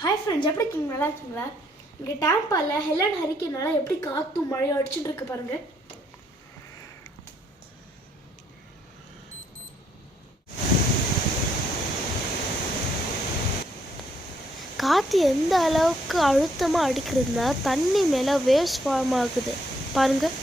Hi friends, எப்படி இருக்கீங்க? நல்லா இருக்கீங்களா? இங்கே டேம்பாவில் ஹெலன் ஹரிக்கேனால எப்படி காற்றும் மழையும் அடிச்சுட்டு இருக்கு பாருங்க. காற்று எந்த அளவுக்கு அழுத்தமாக அடிக்கிறதுனா தண்ணி மேலே வேவ்ஸ் ஃபார்ம் ஆகுது பாருங்கள்.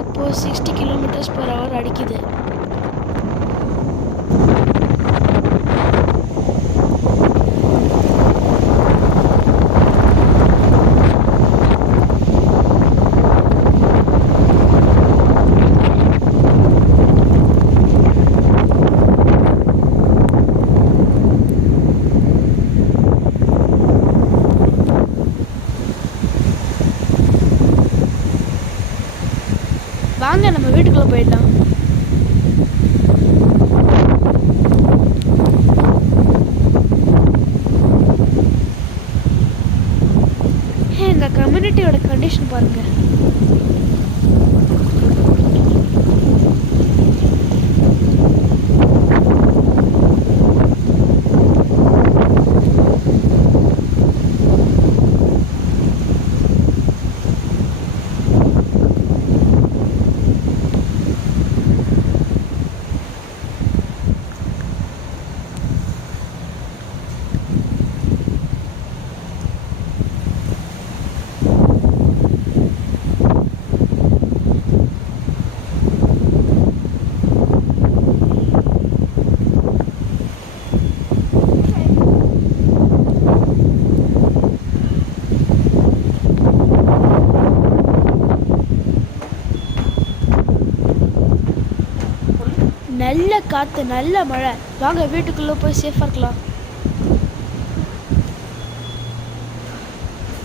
இப்போ 60 km/h அடிக்குது. வாங்க நம்ம வீட்டுக்குள்ளே போயிடலாம். எங்கள் கம்யூனிட்டியோட கண்டிஷன் பாருங்க. நல்ல காற்று, நல்ல மழை. வாங்க வீட்டுக்குள்ளே போய் சேஃபாக இருக்கலாம்.